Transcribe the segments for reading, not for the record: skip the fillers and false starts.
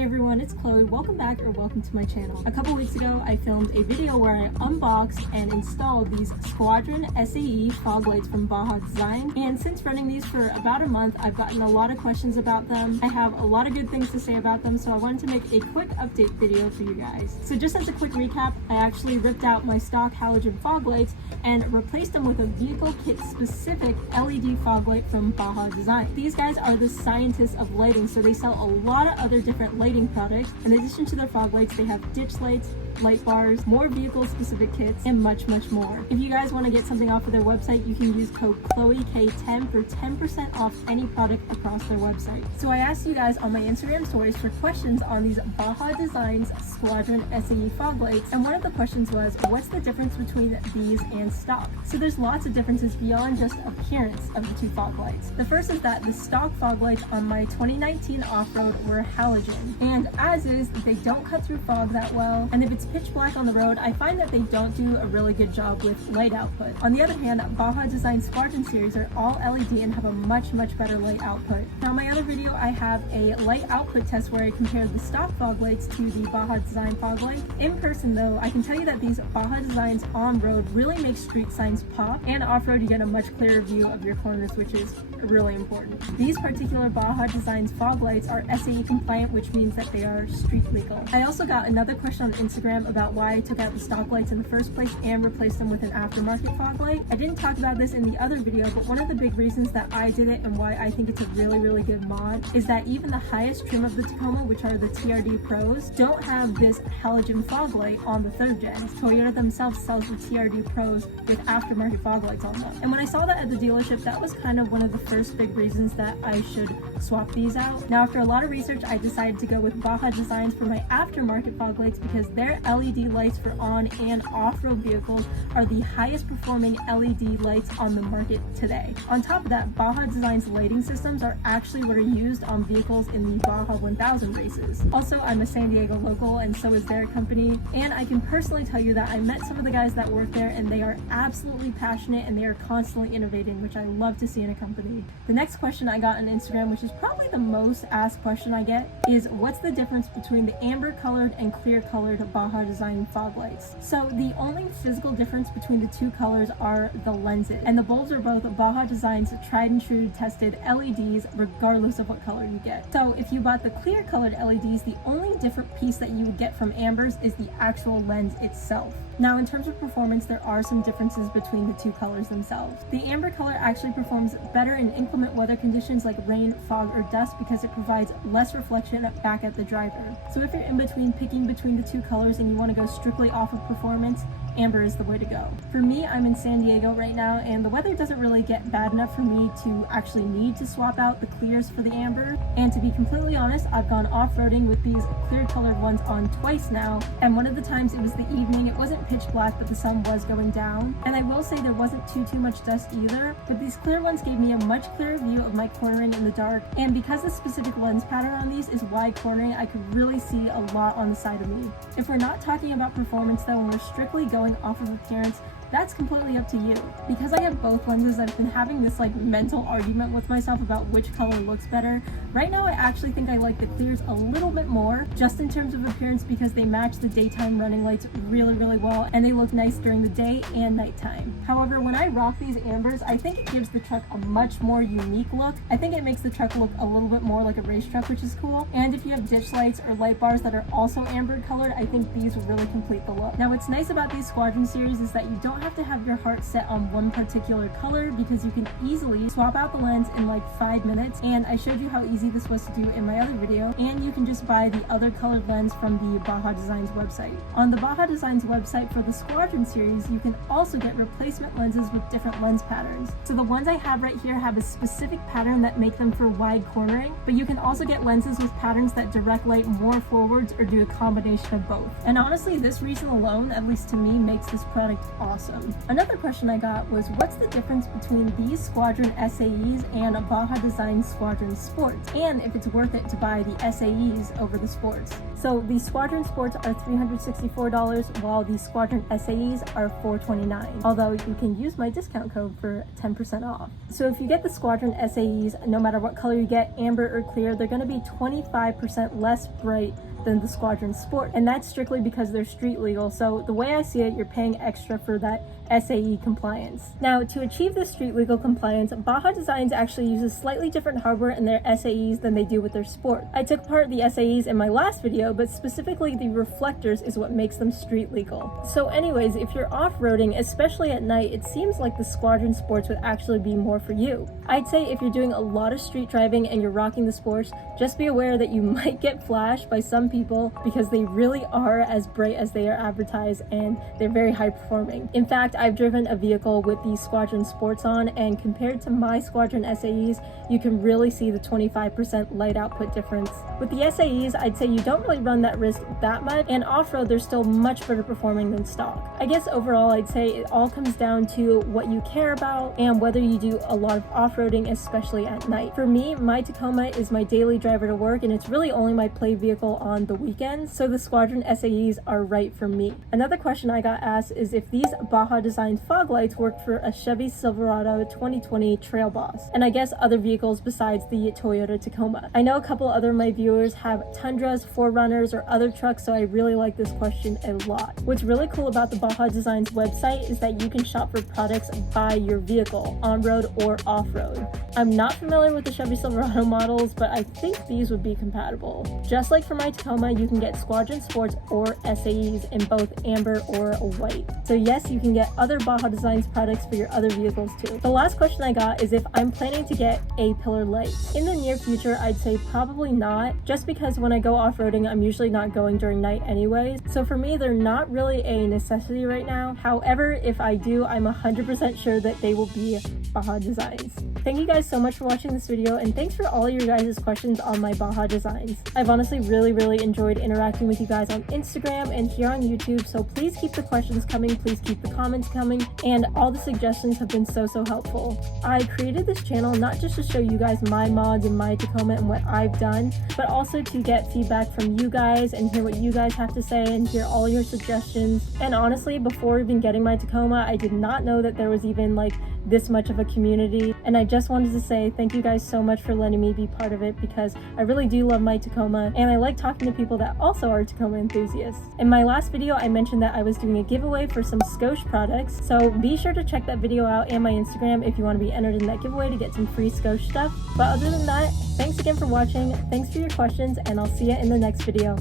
Hey everyone, it's Chloe. Welcome back or welcome to my channel. A couple weeks ago, I filmed a video where I unboxed and installed these Squadron SAE fog lights from Baja Design. And since running these for about a month, I've gotten a lot of questions about them. I have a lot of good things to say about them, so I wanted to make a quick update video for you guys. So just as a quick recap, I actually ripped out my stock halogen fog lights and replaced them with a vehicle kit specific LED fog light from Baja Design. These guys are the scientists of lighting, so they sell a lot of other different lighting products. In addition to their fog lights, they have ditch lights, light bars, more vehicle specific kits, and much more. If you guys want to get something off of their website, you can use code CHLOEK10 for 10% off any product across their website. So I asked you guys on my Instagram stories for questions on these Baja Designs Squadron SAE fog lights, and one of the questions was, what's the difference between these and stock? So there's lots of differences beyond just appearance of the two fog lights. The first is that the stock fog lights on my 2019 off-road were halogen, and as is, they don't cut through fog that well, and if it's pitch black on the road, I find that they don't do a really good job with light output. On the other hand, Baja Design Squadron series are all LED and have a much better light output. Now, in my other video, I have a light output test where I compared the stock fog lights to the Baja Design fog light. In person though, I can tell you that these Baja Designs on-road really make street signs pop, and off-road you get a much clearer view of your corners, which is really important. These particular Baja Designs fog lights are SAE compliant, which means that they are street legal. I also got another question on Instagram about why I took out the stock lights in the first place and replaced them with an aftermarket fog light. I didn't talk about this in the other video, but one of the big reasons that I did it and why I think it's a really good mod is that even the highest trim of the Tacoma, which are the TRD Pros, don't have this halogen fog light on the 3rd gen. Toyota themselves sells the TRD Pros with aftermarket fog lights on them. And when I saw that at the dealership, that was kind of one of the first big reasons that I should swap these out. Now, after a lot of research, I decided to go with Baja Designs for my aftermarket fog lights because their LED lights for on and off-road vehicles are the highest performing LED lights on the market today. On top of that, Baja Design's lighting systems are actually what are used on vehicles in the Baja 1000 races. Also, I'm a San Diego local and so is their company, and I can personally tell you that I met some of the guys that work there and they are absolutely passionate and they are constantly innovating, which I love to see in a company. The next question I got on Instagram, which is probably the most asked question I get, is what's the difference between the amber colored and clear colored Baja Design fog lights? So the only physical difference between the two colors are the lenses, and the bulbs are both Baja Design's tried and true tested LEDs regardless of what color you get. So if you bought the clear colored LEDs, the only different piece that you would get from ambers is the actual lens itself. Now, in terms of performance, there are some differences between the two colors themselves. The amber color actually performs better in inclement weather conditions like rain, fog, or dust because it provides less reflection back at the driver. So if you're in between picking between the two colors and you want to go strictly off of performance, amber is the way to go. For me, I'm in San Diego right now and the weather doesn't really get bad enough for me to actually need to swap out the clears for the amber. And to be completely honest, I've gone off-roading with these clear colored ones on twice now, and one of the times it was the evening. It wasn't pitch black, but the sun was going down. And I will say there wasn't too much dust either, but these clear ones gave me a much clearer view of my cornering in the dark. And because the specific lens pattern on these is wide cornering, I could really see a lot on the side of me. If we're not talking about performance though, and we're strictly going off of appearance, that's completely up to you. Because I have both lenses, I've been having this mental argument with myself about which color looks better. Right now, I actually think I like the clears a little bit more, just in terms of appearance, because they match the daytime running lights really well, and they look nice during the day and nighttime. However, when I rock these ambers, I think it gives the truck a much more unique look. I think it makes the truck look a little bit more like a race truck, which is cool. And if you have ditch lights or light bars that are also amber colored, I think these will really complete the look. Now, what's nice about these Squadron series is that you don't have to have your heart set on one particular color because you can easily swap out the lens in 5 minutes, and I showed you how easy this was to do in my other video, and you can just buy the other colored lens from the Baja Designs website. On the Baja Designs website for the Squadron series, you can also get replacement lenses with different lens patterns. So the ones I have right here have a specific pattern that make them for wide cornering, but you can also get lenses with patterns that direct light more forwards or do a combination of both. And honestly, this reason alone, at least to me, makes this product awesome. Another question I got was, what's the difference between these Squadron SAEs and a Baja Design Squadron Sports? And if it's worth it to buy the SAE SAEs over the sports. So the Squadron Sports are $364, while the Squadron SAEs are $429, although you can use my discount code for 10% off. So if you get the Squadron SAEs, no matter what color you get, amber or clear, they're going to be 25% less bright than the Squadron Sport, and that's strictly because they're street legal. So the way I see it, you're paying extra for that SAE compliance. Now, to achieve this street legal compliance, Baja Designs actually uses slightly different hardware in their SAEs than they do with their Sport. I took apart the SAEs in my last video, but specifically the reflectors is what makes them street legal. So anyways, if you're off-roading, especially at night, it seems like the Squadron Sports would actually be more for you. I'd say if you're doing a lot of street driving and you're rocking the Sports, just be aware that you might get flashed by some people because they really are as bright as they are advertised, and they're very high performing. In fact, I've driven a vehicle with the Squadron Sports on, and compared to my Squadron SAEs, you can really see the 25% light output difference. With the SAEs, I'd say you don't really run that risk that much, and off-road they're still much better performing than stock. I guess overall I'd say it all comes down to what you care about and whether you do a lot of off-roading, especially at night. For me, my Tacoma is my daily driver to work, and it's really only my play vehicle on the weekends, so the Squadron SAEs are right for me. Another question I got asked is if these Baja designed fog lights work for a Chevy Silverado 2020 Trail Boss, and I guess other vehicles besides the Toyota Tacoma. I know a couple other of my viewers have Tundras, 4Runners, or other trucks, so I really like this question a lot. What's really cool about the Baja Designs website is that you can shop for products by your vehicle, on-road or off-road. I'm not familiar with the Chevy Silverado models, but I think these would be compatible. Just like for my Tacoma, you can get Squadron Sports or SAEs in both amber or white. So yes, you can get other Baja Designs products for your other vehicles too. The last question I got is if I'm planning to get A-pillar lights. In the near future, I'd say probably not, just because when I go off-roading, I'm usually not going during night anyways. So for me, they're not really a necessity right now. However, if I do, I'm 100% sure that they will be Baja Designs. Thank you guys so much for watching this video, and thanks for all your guys' questions on my Baja Designs. I've honestly really enjoyed interacting with you guys on Instagram and here on YouTube, so please keep the questions coming, please keep the comments coming, and all the suggestions have been so helpful. I created this channel not just to show you guys my mods and my Tacoma and what I've done, but also to get feedback from you guys and hear what you guys have to say and hear all your suggestions. And honestly, before even getting my Tacoma, I did not know that there was even like this much of a community, and I just wanted to say thank you guys so much for letting me be part of it, because I really do love my Tacoma and I like talking to people that also are Tacoma enthusiasts. In my last video, I mentioned that I was doing a giveaway for some Scosche products, so be sure to check that video out and my Instagram if you want to be entered in that giveaway to get some free Scosche stuff. But other than that, thanks again for watching, thanks for your questions, and I'll see you in the next video.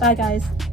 Bye guys.